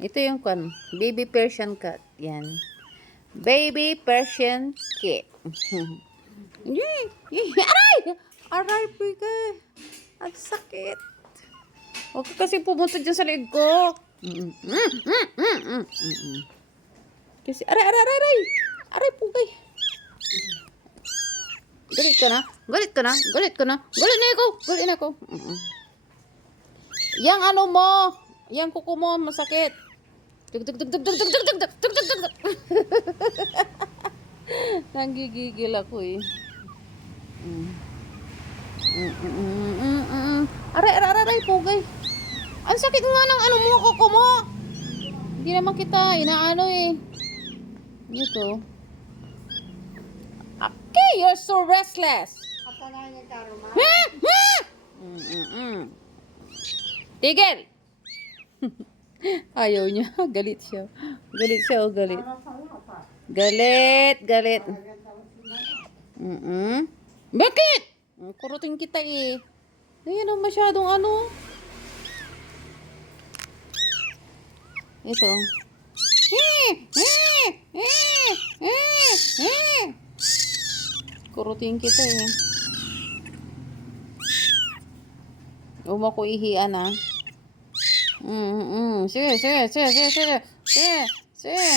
Ito yung baby Persian cat. Yan. Baby Persian cat. Aray! Aray, pika. Ang sakit. Huwag ka kasi pumunta dyan sa leg ko. Kasi, aray, aray, aray, aray. Aray, pugay. Galit ka na? Galit ka na? Galit ka na? Galit na ako. Galit na ako. Yang ano mo, yang kuko mo, masakit. Tug tug tug tug tug tug tug tug tug tug tug tug. Nanggigigil ako eh. Aray, aray, aray, pugay. Ang sakit nga ng ano mo, kuko mo. Hindi naman kita inaano eh. Ito. Okay, you're so restless. Tigil! Ayaw niya. Galit siya. Galit siya o galit. Galit, galit. Bakit? Kurutin kita eh. Ayan o, masyadong ano. Ito. Kurutin kita eh. Huwag mo ko ihian ah. Sige, sige, sige, sige, sige. Sige, sige.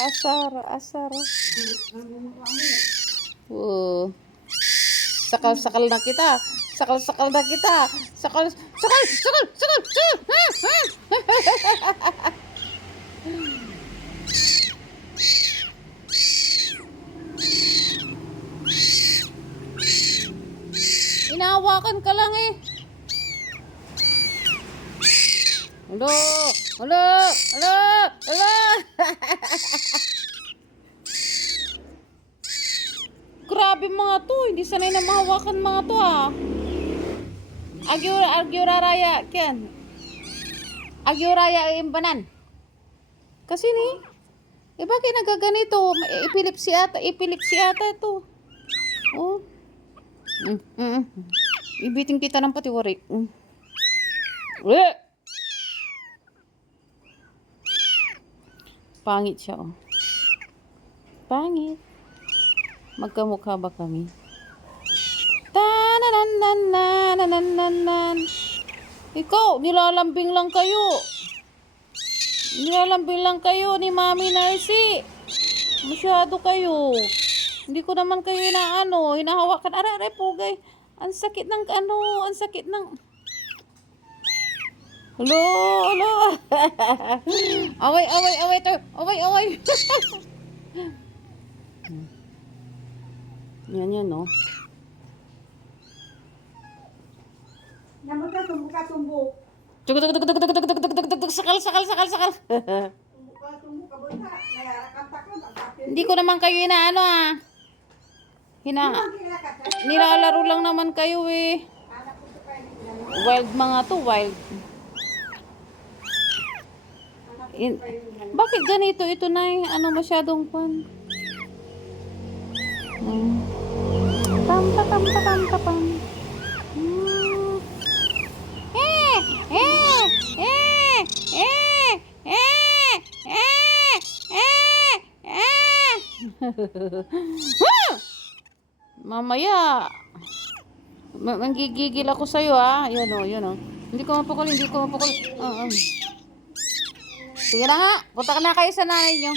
Asar, asar. Sakal-sakal na kita. Sakal-sakal na kita. Sakal, sakal, sakal, sakal, sakal. Inahawakan ka lang eh. Hello, hello, hello, hello. Grabe mga to, hindi sanay na mahawakan mga to ah. Agyuraraya ken. Agyuraya imbanan. Kasi ni, bakit nagaganito? Epilepsy ata ito. Oh. Ibiting kita ng patiwarik. Pangit siya oh. Pangit. Magkamukha ba kami? Tananananananananan. Ikaw, nilalambing lang kayo. Nilalambing lang kayo ni Mami Narcy. Masyado kayo. Hindi ko naman kayo hinahawakan. Aray, pugay. Ang sakit ng ang sakit ng... Hello, hello. Away to. Away. Yan, no? Naman ka, tumbok. Sakal. Tumbok ka, bunda. Nayarakan takot, ang kapil. Hindi ko naman kayo inaano ah. Nilalaro lang naman kayo eh. Wild mga to, wild. Bakit ganito? Ito na eh. Ano masyadong fun? Pam. Mamaya manggigigil ako sa'yo ah. Yan o. Hindi ko mapakul. Sige na nga. Punta ka na kayo sa nanay nyo.